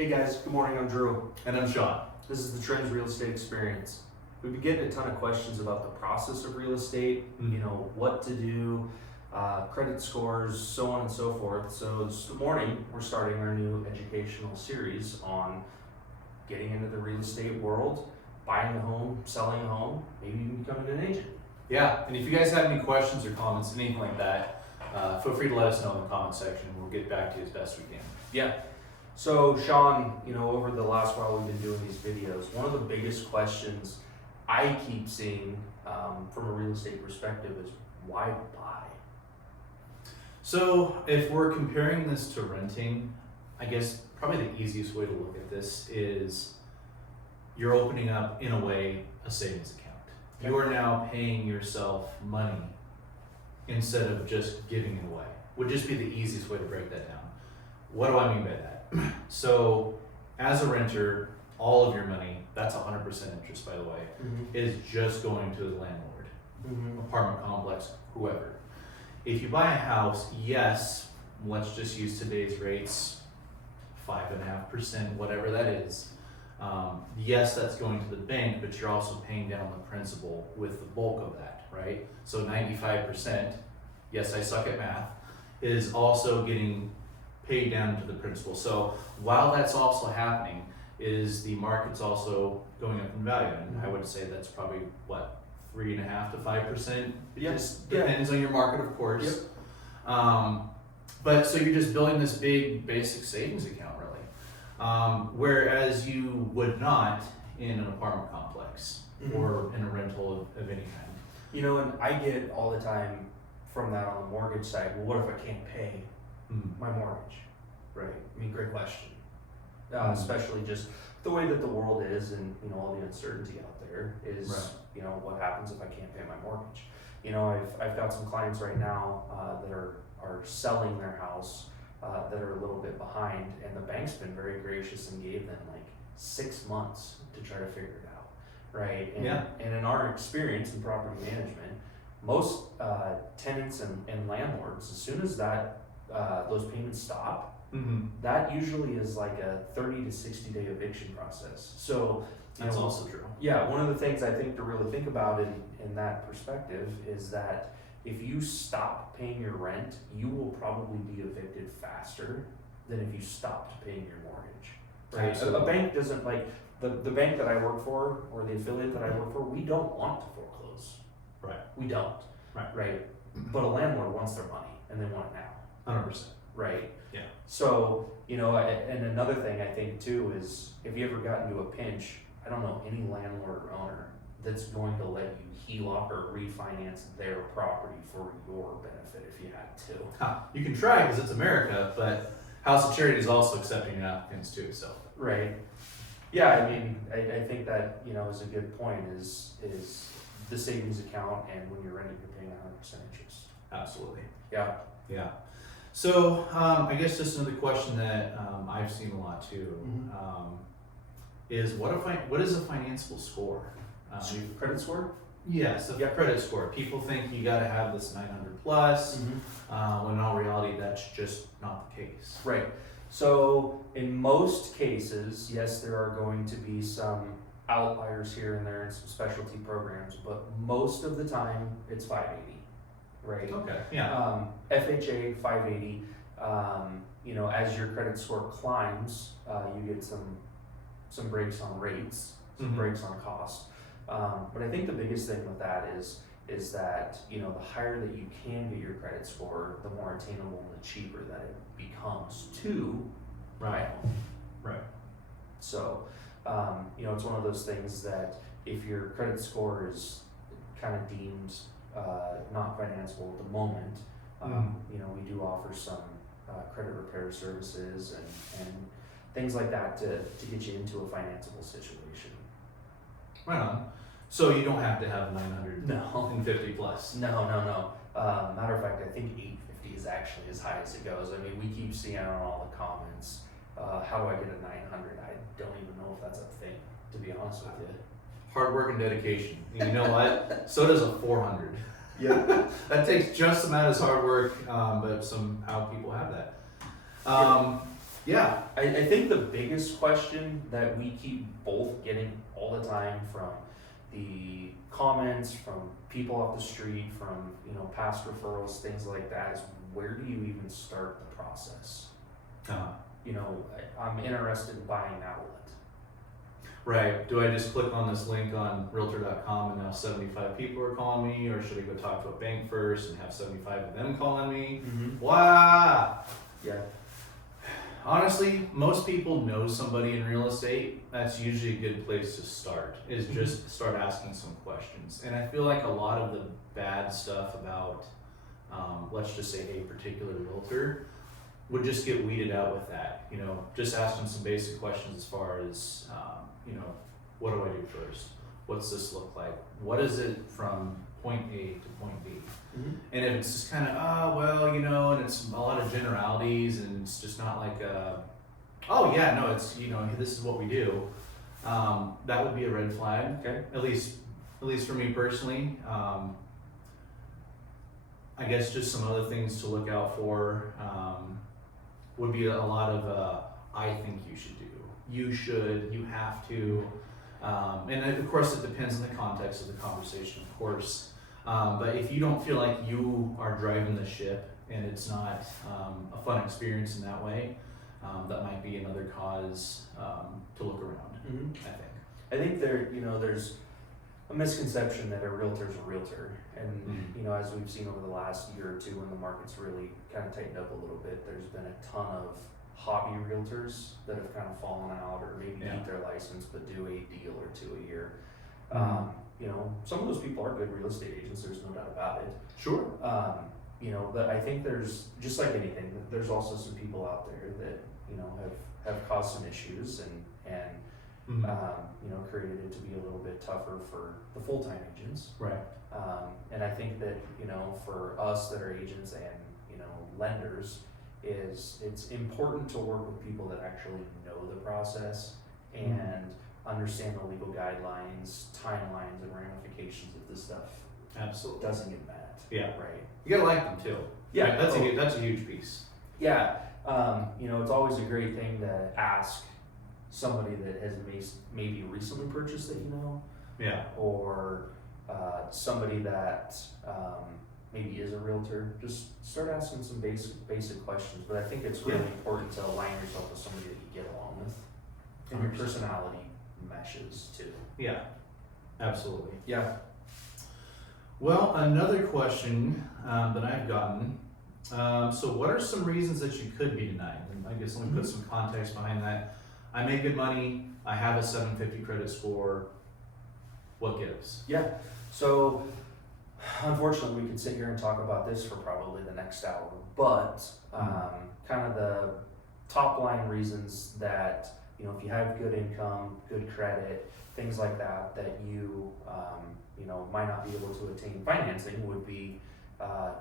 Hey guys, good morning, I'm Drew. And I'm Sean. This is the Trends Real Estate Experience. We've been getting a ton of questions about the process of real estate, what to do, credit scores, so on and so forth. So this morning, we're starting our new educational series on getting into the real estate world, buying a home, selling a home, maybe even becoming an agent. Yeah, and if you guys have any questions or comments, anything like that, feel free to let us know in the comment section. We'll get back to you as best we can. Yeah. So Sean, over the last while we've been doing these videos, one of the biggest questions I keep seeing from a real estate perspective is why buy? So if we're comparing this to renting, I guess probably the easiest way to look at this is you're opening up, in a way, a savings account. You are now paying yourself money instead of just giving it away. Would just be the easiest way to break that down. What do I mean by that? So as a renter, all of your money, that's 100% interest by the way, is just going to the landlord, apartment complex, whoever. If you buy a house, yes, let's just use today's rates, 5.5%, whatever that is. Yes, that's going to the bank, but you're also paying down the principal with the bulk of that, right? So 95%, yes, I suck at math, is also getting paid down to the principal. So while that's also happening, is the market's also going up in value, and I would say that's probably what, 3.5% to 5%. It just depends on your market, of course. Yep. But so you're just building this big basic savings account, really. Whereas you would not in an apartment complex or in a rental of any kind. And I get all the time from that on the mortgage side, well, what if I can't pay my mortgage? Right. I mean, great question. Especially just the way that the world is, and all the uncertainty out there is, what happens if I can't pay my mortgage? I've got some clients right now that are selling their house that are a little bit behind, and the bank's been very gracious and gave them like 6 months to try to figure it out, right? And in our experience in property management, most tenants and landlords, as soon as those payments stop, that usually is like a 30 to 60 day eviction process. So that's also true. Yeah, one of the things I think to really think about in that perspective is that if you stop paying your rent, you will probably be evicted faster than if you stopped paying your mortgage. Right? A bank doesn't the bank that I work for or the affiliate that I work for, we don't want to foreclose. Right. We don't. Right. But a landlord wants their money and they want it now. 100%. Right. Yeah. So, and another thing I think too is if you ever got into a pinch, I don't know any landlord or owner that's going to let you HELOC or refinance their property for your benefit if you had to. You can try because it's America, but House of Charity is also accepting your applicants too, so. Right. Yeah, I mean, I think that, is a good point is the savings account, and when you're renting, you're paying 100% interest. Absolutely. Yeah. Yeah. So I guess just another question that I've seen a lot too is what is a financeable score? Credit score? Yes, a credit score. People think you got to have this 900 plus, when in all reality that's just not the case. Right. So in most cases, yes, there are going to be some outliers here and there and some specialty programs, but most of the time it's 580. Right. Okay. Yeah. FHA 580. As your credit score climbs, you get some breaks on rates, some breaks on cost. But I think the biggest thing with that is that the higher that you can get your credit score, the more attainable and the cheaper that it becomes to buy a home. Right. So it's one of those things that if your credit score is kind of deemed not financeable at the moment, we do offer some credit repair services and things like that to get you into a financeable situation. Right on. So you don't have to have 950 No. plus. No. Matter of fact, I think 850 is actually as high as it goes. I mean, we keep seeing on all the comments, how do I get a 900? I don't even know if that's a thing, to be honest with you. Hard work and dedication. And you know what? So does a 400. Yeah. That takes just as amount as hard work, but somehow people have that. Yeah. I think the biggest question that we keep both getting all the time from the comments, from people off the street, from past referrals, things like that, is where do you even start the process? I'm interested in buying an outlet. Right. Do I just click on this link on realtor.com and now 75 people are calling me, or should I go talk to a bank first and have 75 of them calling me? Mm-hmm. Wow. Yeah. Honestly, most people know somebody in real estate. That's usually a good place to start, is just start asking some questions. And I feel like a lot of the bad stuff about, let's just say a particular realtor, would just get weeded out with that. Just ask them some basic questions as far as, what do I do first? What's this look like? What is it from point A to point B? Mm-hmm. And if it's just kind of, and it's a lot of generalities, and it's just not like, it's, this is what we do. That would be a red flag. Okay. At least for me personally. I guess just some other things to look out for would be a lot of, I think you should do. You should, you have to. And of course it depends on the context of the conversation, of course. But if you don't feel like you are driving the ship and it's not a fun experience in that way, that might be another cause to look around. Mm-hmm. I think. There's a misconception that a realtor's a realtor, and as we've seen over the last year or two, when the market's really kind of tightened up a little bit, there's been a ton of hobby realtors that have kind of fallen out, or maybe keep their license but do a deal or two a year. Some of those people are good real estate agents, there's no doubt about it. Sure. But I think there's, just like anything, there's also some people out there that have caused some issues and created it to be a little bit tougher for the full-time agents. Right. And I think that for us that are agents and lenders, it's important to work with people that actually know the process and understand the legal guidelines, timelines, and ramifications of this stuff. Absolutely. Doesn't get met. Yeah. Right. You gotta like them too. Yeah. Right? That's a huge piece. Yeah. It's always a great thing to ask somebody that has maybe recently purchased that Yeah. or somebody that maybe is a realtor. Just start asking some basic questions. But I think it's really important to align yourself with somebody that you get along with, and your personality meshes too. Yeah. Absolutely. Yeah. Well, another question that I've gotten. So what are some reasons that you could be denied? And I guess let me put some context behind that. I make good money. I have a 750 credit score. What gives? Yeah. So unfortunately, we could sit here and talk about this for probably the next hour, but kind of the top line reasons that, if you have good income, good credit, things like that, that you, might not be able to attain financing would be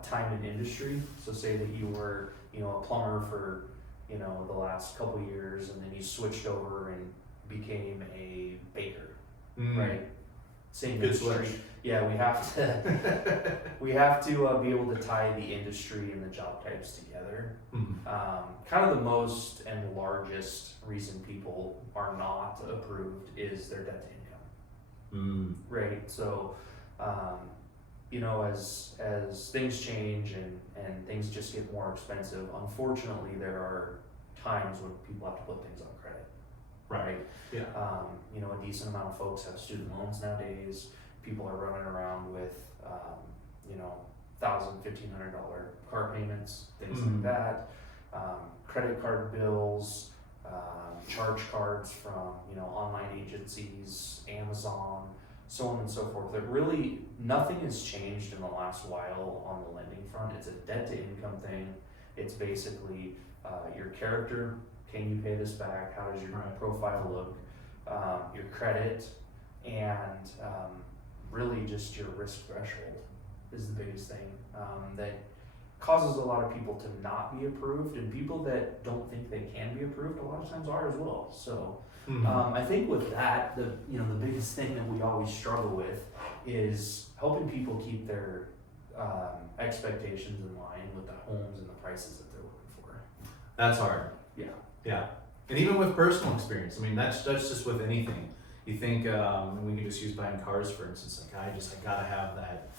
time in industry. So say that you were, a plumber for, the last couple years, and then you switched over and became a baker, right? Same Good industry. switch. Yeah, we have to be able to tie the industry and the job types together. Kind of the most and largest reason people are not approved is their debt to income. Right. So, as things change and things just get more expensive, unfortunately, there are times when people have to put things on credit. Right. Yeah. A decent amount of folks have student loans nowadays. People are running around with, $1,000, $1,500 car payments, things like that. Credit card bills, charge cards from, online agencies, Amazon, so on and so forth. That really, nothing has changed in the last while on the lending front. It's a debt to income thing. It's basically your character. Can you pay this back? How does your profile look? Your credit, and really just your risk threshold is the biggest thing that causes a lot of people to not be approved, and people that don't think they can be approved a lot of times are as well. So I think with that, the biggest thing that we always struggle with is helping people keep their expectations in line with the homes and the prices that they're looking for. That's hard. Yeah. Yeah, and even with personal experience, I mean, that's just with anything. You think, and we can just use buying cars for instance. Like I gotta have that.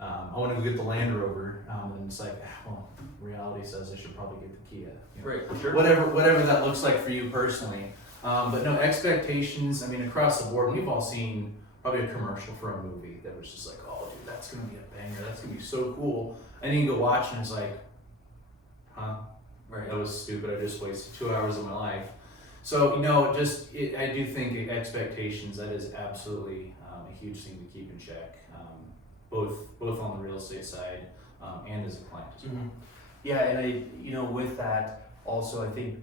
I want to go get the Land Rover, and it's like, well, reality says I should probably get the Kia. You know, Right. Sure. whatever that looks like for you personally. But no expectations. I mean, across the board, we've all seen probably a commercial for a movie that was just like, oh, dude, that's gonna be a banger. That's gonna be so cool. And then you go watch, and it's like, huh? Right. That was stupid. I just wasted 2 hours of my life. So, you know, I do think expectations, that is absolutely a huge thing to keep in check, both on the real estate side and as a client as well. Mm-hmm. Yeah, and with that, also, I think,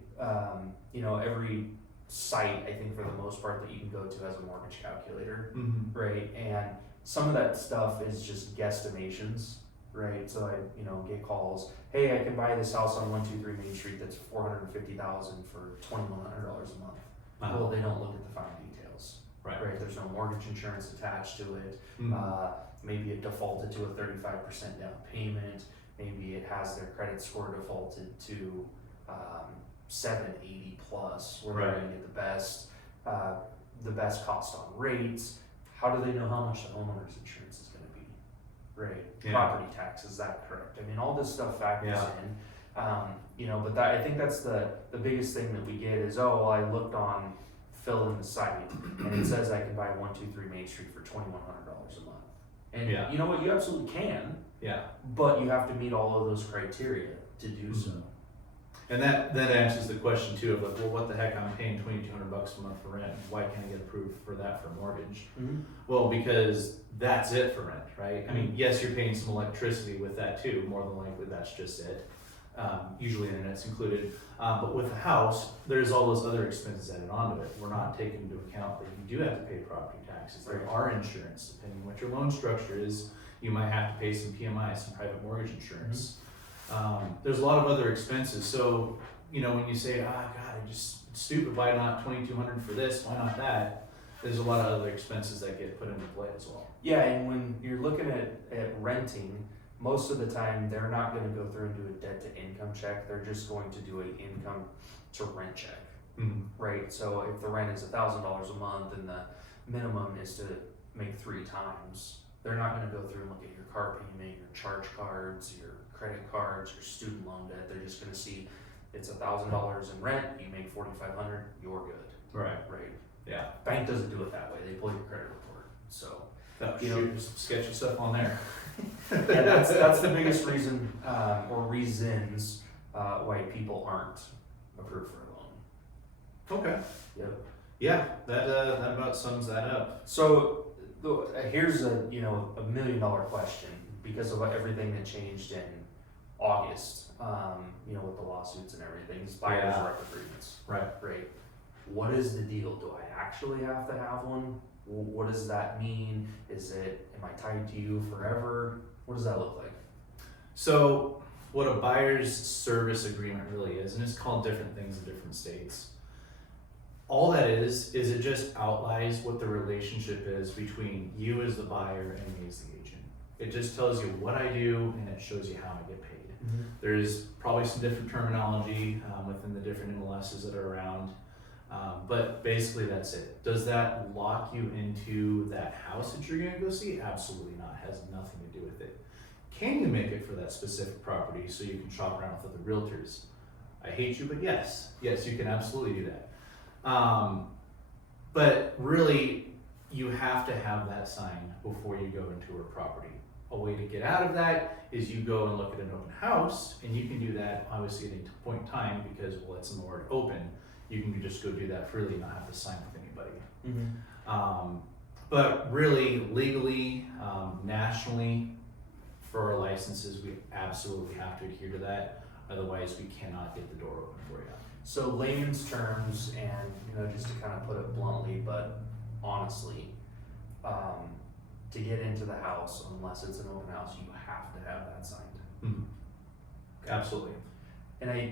every site, I think for the most part, that you can go to has a mortgage calculator, Mm-hmm. right? And some of that stuff is just guesstimations, right? So I, get calls, hey, I can buy this house on 123 Main Street that's $450,000 for $2,100 a month. Uh-huh. Well, they don't look at the fine details, Right. There's no mortgage insurance attached to it. Mm-hmm. Maybe it defaulted to a 35% down payment. Maybe it has their credit score defaulted to 780 plus, where they're Right. going to get the best cost on rates. How do they know how much the homeowner's insurance is going to be? Right. Yeah. Property tax, is that correct? I mean, all this stuff factors Yeah. in. But I think that's the biggest thing that we get is, I looked on fill in the site and it says I can buy 123 Main Street for $2,100 a month. And Yeah. you know what? You absolutely can, Yeah. but you have to meet all of those criteria to do so. Mhm. And that answers the question too of like, well, what the heck? I'm paying $2,200 a month for rent. Why can't I get approved for that for a mortgage? Mm-hmm. Well, because that's it for rent, right? I mean, yes, you're paying some electricity with that too. More than likely, that's just it. Usually, internet's included. But with the house, there's all those other expenses added onto it. We're not taking into account that you do have to pay property taxes. There are insurance, depending on what your loan structure is. You might have to pay some PMI, some private mortgage insurance. There's a lot of other expenses. So, when you say, God, it's stupid, why not $2,200 for this? Why not that? There's a lot of other expenses that get put into play as well. Yeah, and when you're looking at renting, most of the time they're not going to go through and do a debt to income check. They're just going to do an income to rent check, right? So if the rent is $1,000 a month and the minimum is to make 3 times, they're not going to go through and look at your car payment, your charge cards, your credit cards, your student loan debt. They're just going to see it's $1,000 in rent. You make $4,500, you're good. Right. Yeah. Bank doesn't do it that way. They pull your credit report. So Some sketchy stuff on there. yeah, that's the biggest reason or reasons why people aren't approved for a loan. Okay. Yep. Yeah, that about sums that up. So here's a $1 million question because of everything that changed in August. With the lawsuits and everything, these buyer's rep agreements. Right. What is the deal? Do I actually have to have one? What does that mean? Am I tied to you forever? What does that look like? So what a buyer's service agreement really is, and it's called different things in different states. All that is it just outlines what the relationship is between you as the buyer and me as the agent. It just tells you what I do and it shows you how I get paid. Mm-hmm. There's probably some different terminology within the different MLSs that are around. But basically that's it. Does that lock you into that house that you're gonna go see? Absolutely not. It has nothing to do with it. Can you make it for that specific property so you can shop around with other realtors? I hate you, but yes, you can absolutely do that. But really, you have to have that signed before you go into a property. A way to get out of that is you go and look at an open house, and you can do that obviously at a point in time because, well, it's in the word open. You can just go do that freely and not have to sign with anybody. Mm-hmm. But really, legally, nationally, for our licenses, we absolutely have to adhere to that. Otherwise, we cannot get the door open for you. So layman's terms, and just to kind of put it bluntly, but honestly, to get into the house, unless it's an open house, you have to have that signed. Mm-hmm. Absolutely. And I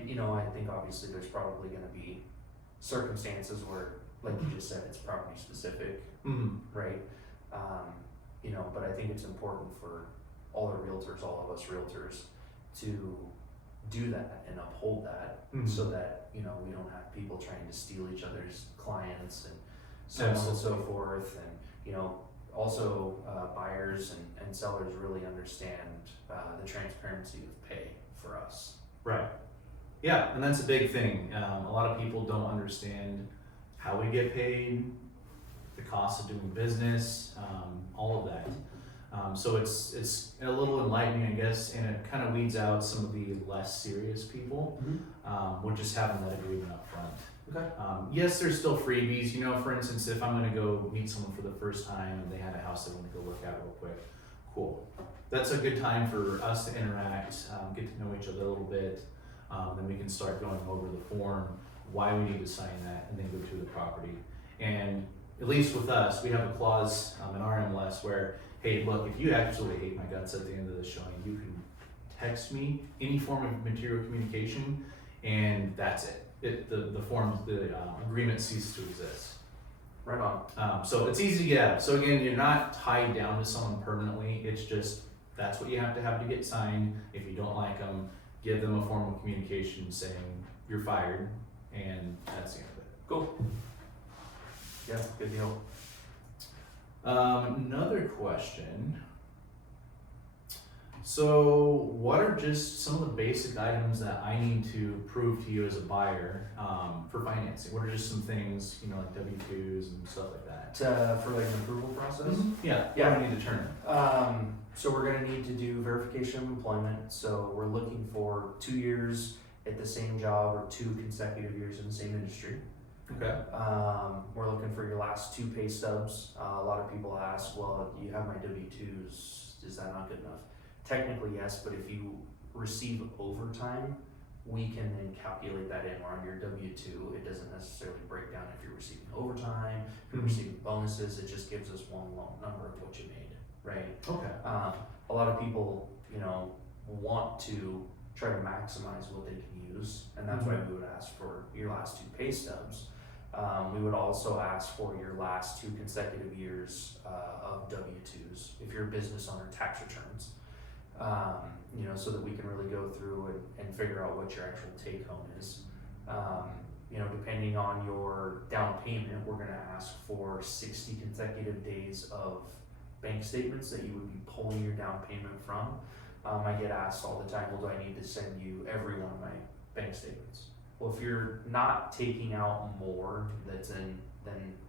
think obviously there's probably going to be circumstances where, like you just said, it's property specific, Mm-hmm. right? But I think it's important for all the realtors, all of us realtors, to do that and uphold that, so that, you know, we don't have people trying to steal each other's clients and so on and so Absolutely. forth. And, you know, also buyers and sellers really understand the transparency of pay for us. Right. Yeah, and that's a big thing. A lot of people don't understand how we get paid, the cost of doing business, all of that. So it's a little enlightening, I guess, and it kind of weeds out some of the less serious people. With just having that agreement up front. Okay. Yes, there's still freebies. You know, for instance, if I'm going to go meet someone for the first time and they had a house they want to go look at real quick, cool. That's a good time for us to interact, get to know each other a little bit. Then we can start going over the form, why we need to sign that, and then go to the property. And at least with us, we have a clause in our MLS where, hey, look, if you absolutely hate my guts at the end of the showing, you can text me any form of material communication, and that's it. The agreement ceases to exist. Right on. So it's easy to get out. So again, you're not tied down to someone permanently. It's just that's what you have to get signed. If you don't like them, give them a form of communication saying you're fired, and that's the end of it. Cool. Yeah, good deal. Another question. So, what are just some of the basic items that I need to prove to you as a buyer for financing? What are just some things, you know, like W-2s and stuff like that? For like an approval process? Yeah. Yeah. What do I need to turn in? So we're gonna need to do verification of employment. So we're looking for 2 years at the same job or 2 consecutive years in the same industry. Okay. We're looking for your last 2 pay stubs. A lot of people ask, well, you have my W-2s, is that not good enough? Technically, yes, but if you receive overtime, we can then calculate that in. Or on your W-2, it doesn't necessarily break down if you're receiving overtime, if you're receiving bonuses, it just gives us one lump number of what you made, right? Okay. A lot of people, you know, want to try to maximize what they can use, and that's why we would ask for your last 2 pay stubs. We would also ask for your last 2 consecutive years of W-2s if you're a business owner, tax returns. You know, so that we can really go through and figure out what your actual take home is. You know, depending on your down payment, we're gonna ask for 60 consecutive days of bank statements that you would be pulling your down payment from. I get asked all the time, well, do I need to send you every one of my bank statements? Well, if you're not taking out more than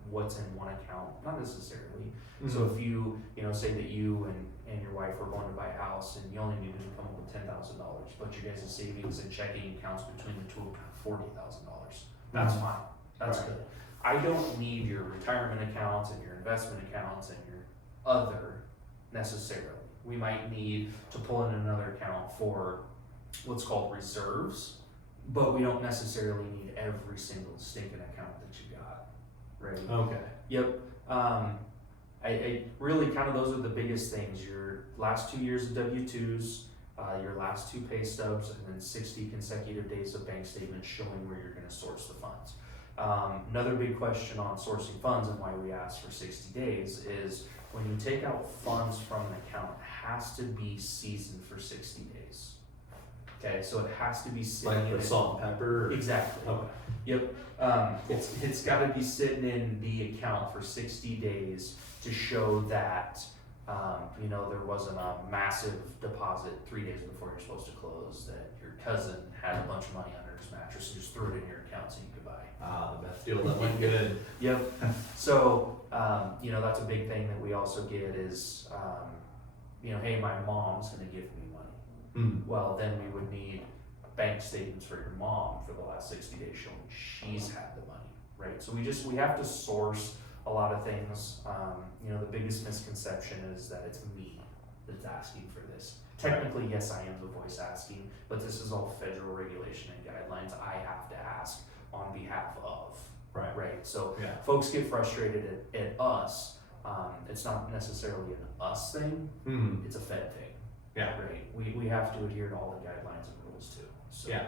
what's in one account, not necessarily. So if you know, say that you and your wife are going to buy a house and you only need to come up with $10,000, but your guys' savings and checking accounts between the two are $40,000, that's fine. That's Right. good. I don't need your retirement accounts and your investment accounts and your other necessarily. We might need to pull in another account for what's called reserves, but we don't necessarily need every single stinking account that you got, right? Okay. Yep. I really kind of, those are the biggest things. Your last 2 years of W-2s, your last 2 pay stubs, and then 60 consecutive days of bank statements showing where you're going to source the funds. Another big question on sourcing funds and why we ask for 60 days is when you take out funds from an account, it has to be seasoned for 60 days. Okay, so it has to be sitting Like in the salt and pepper? Exactly. Okay. Yep. It's got to be sitting in the account for 60 days to show that you know, there wasn't a massive deposit 3 days before you're supposed to close, that your cousin had a bunch of money under his mattress and just threw it in your account so you could buy. Ah, the best deal that went good. Yep. So you know, that's a big thing that we also get is you know, hey, my mom's gonna give me money. Well, then we would need bank statements for your mom for the last 60 days showing she's had the money, right? So we have to source a lot of things. You know, the biggest misconception is that it's me that's asking for this. Technically, yes, I am the voice asking, but this is all federal regulation and guidelines I have to ask on behalf of, right? So Yeah. folks get frustrated at us. It's not necessarily an us thing, it's a Fed thing. Yeah. Right. We have to adhere to all the guidelines and rules too. So. Yeah.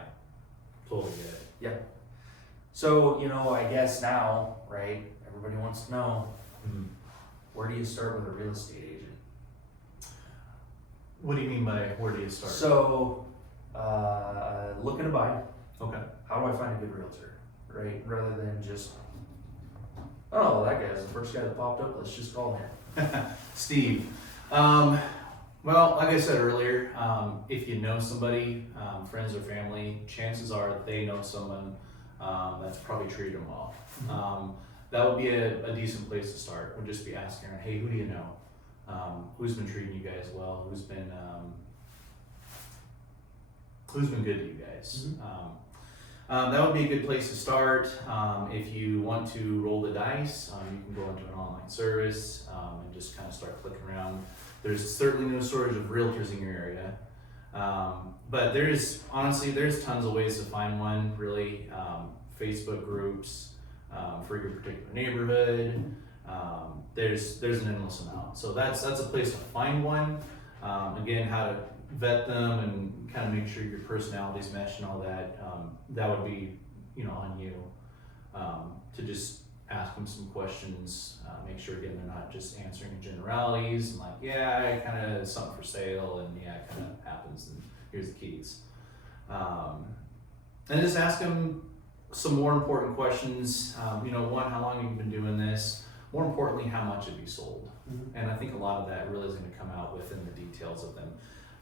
Totally get it. Yeah. So, you know, I guess now, right, everybody wants to know, where do you start with a real estate agent? What do you mean by where do you start? So, looking to buy. Okay. How do I find a good realtor, right? Rather than just, oh, that guy's the first guy that popped up, let's just call him. Steve. Well, like I said earlier, if you know somebody, friends or family, chances are they know someone that's probably treated them well. That would be a decent place to start. Would just be asking, hey, who do you know? Who's been treating you guys well? Who's been good to you guys? That would be a good place to start. If you want to roll the dice, you can go into an online service and just kind of start clicking around. There's certainly no shortage of realtors in your area, but there's tons of ways to find one. Really, Facebook groups for your particular neighborhood. There's an endless amount. So that's a place to find one. Again, how to vet them and kind of make sure your personalities mesh and all that. That would be, on you to just ask them some questions. Make sure again they're not just answering in generalities and like, yeah, kind of something for sale, and yeah, it kind of happens, and here's the keys. And just ask them some more important questions. One, how long have you been doing this? More importantly, how much have you sold? And I think a lot of that really is going to come out within the details of them.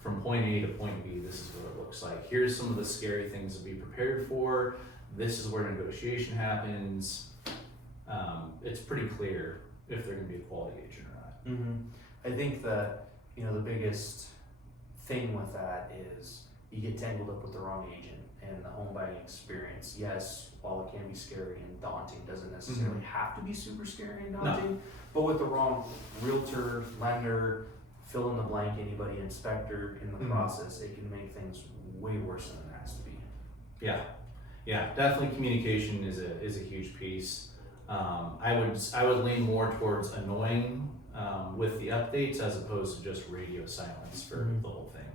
From point A to point B, this is what it looks like. Here's some of the scary things to be prepared for. This is where negotiation happens. It's pretty clear if they're going to be a quality agent or not. I think that, the biggest thing with that is you get tangled up with the wrong agent, and the home buying experience, yes, while it can be scary and daunting, doesn't necessarily have to be super scary and daunting, but with the wrong realtor, lender, fill in the blank, anybody, inspector in the process, it can make things way worse than it has to be. Yeah, definitely communication is a huge piece. I would lean more towards annoying with the updates as opposed to just radio silence for the whole thing.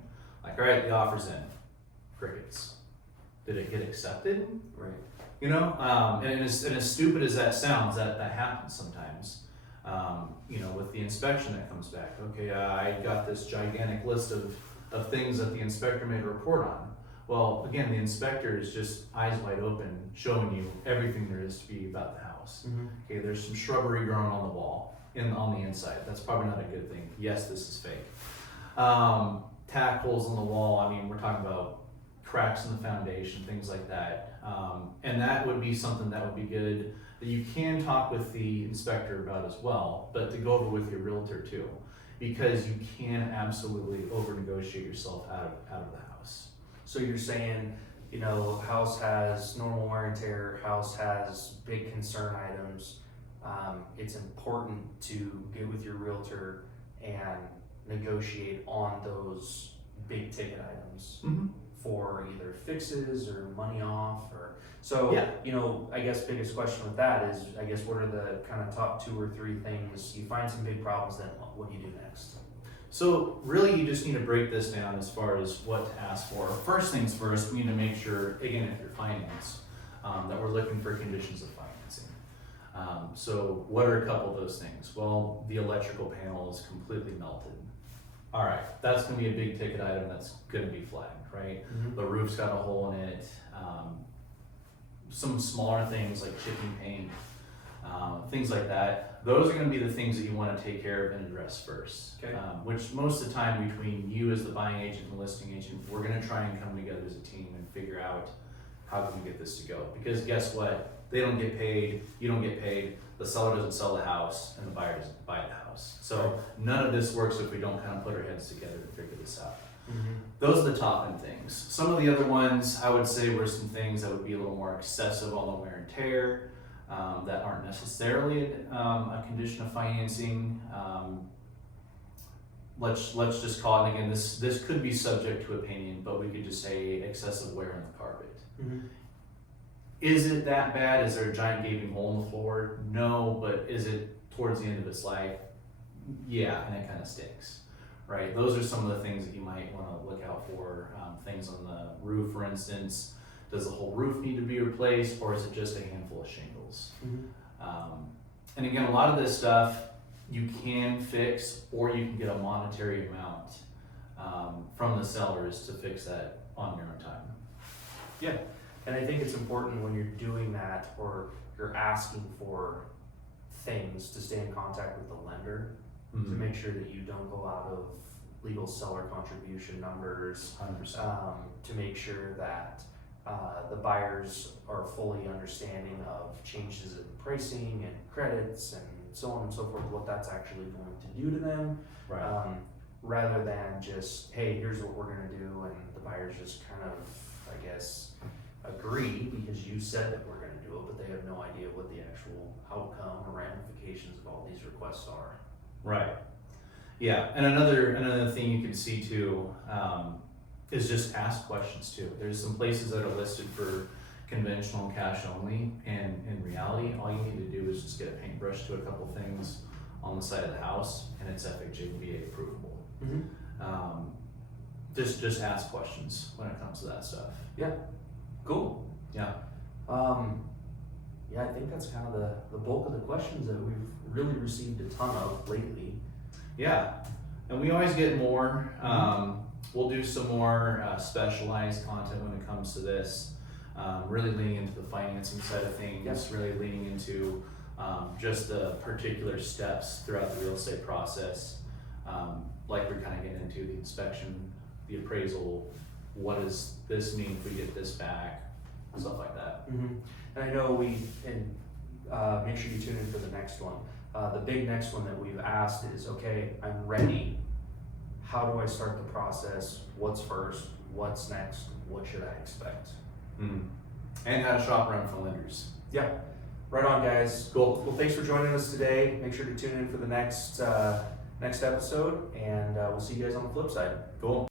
Like, all right, the offer's in, crickets. Did it get accepted? Right. And as stupid as that sounds, that happens sometimes. With the inspection that comes back. Okay, I got this gigantic list of things that the inspector made a report on. Well, again, the inspector is just eyes wide open, showing you everything there is to be about the house. Okay, there's some shrubbery growing on the wall, on the inside. That's probably not a good thing. Yes, this is fake. Tack holes in the wall. I mean, we're talking about cracks in the foundation, things like that. And that would be something that would be good that you can talk with the inspector about as well, but to go over with your realtor too, because you can absolutely over negotiate yourself out of the house. So you're saying, house has normal wear and tear, house has big concern items. It's important to get with your realtor and negotiate on those big ticket items for either fixes or money off I guess biggest question with that is, what are the kind of top 2 or 3 things? You find some big problems, then what do you do next? So really you just need to break this down as far as what to ask for. First things first, we need to make sure, again, if you're financed, that we're looking for conditions of financing. So what are a couple of those things? Well, the electrical panel is completely melted. All right, that's gonna be a big ticket item that's gonna be flagged, right? The roof's got a hole in it. Some smaller things like chipping paint, things like that. Those are going to be the things that you want to take care of and address first. Okay. Which most of the time between you as the buying agent and the listing agent, we're going to try and come together as a team and figure out how can we get this to go. Because guess what? They don't get paid, you don't get paid, the seller doesn't sell the house, and the buyer doesn't buy the house. So none of this works if we don't kind of put our heads together to figure this out. Those are the top end things. Some of the other ones I would say were some things that would be a little more excessive on the wear and tear, that aren't necessarily a condition of financing. Let's just call it, again, this could be subject to opinion, but we could just say excessive wear on the carpet. Is it that bad? Is there a giant gaping hole in the floor? No, but is it towards the end of its life? Yeah, and it kind of stinks. Right, those are some of the things that you might want to look out for. Things on the roof, for instance. Does the whole roof need to be replaced, or is it just a handful of shingles? And again, a lot of this stuff you can fix, or you can get a monetary amount from the sellers to fix that on your own time. And I think it's important when you're doing that or you're asking for things to stay in contact with the lender to make sure that you don't go out of legal seller contribution numbers, 100%. to make sure that the buyers are fully understanding of changes in pricing and credits and so on and so forth, what that's actually going to do to them, Right. rather than just, hey, here's what we're gonna do, and the buyers just kind of, I guess, agree because you said that we're gonna do it, but they have no idea what the actual outcome or ramifications of all these requests are. Right. Yeah, and another thing you can see too is just ask questions too. There's some places that are listed for conventional cash only, and in reality, all you need to do is just get a paintbrush to a couple things on the side of the house, and it's FHA approvable. Just ask questions when it comes to that stuff. Cool. Yeah. Yeah, I think that's kind of the bulk of the questions that we've really received a ton of lately. Yeah, and we always get more. We'll do some more specialized content when it comes to this. Really leaning into the financing side of things. Yes. Really leaning into just the particular steps throughout the real estate process. Like we're kind of getting into the inspection, the appraisal. What does this mean if we get this back? Stuff like that. And I know make sure you tune in for the next one. The big next one that we've asked is, okay, I'm ready. How do I start the process? What's first? What's next? What should I expect? And how to shop around for lenders. Yeah, right on, guys. Cool. Well, thanks for joining us today. Make sure to tune in for the next episode, and we'll see you guys on the flip side. Cool.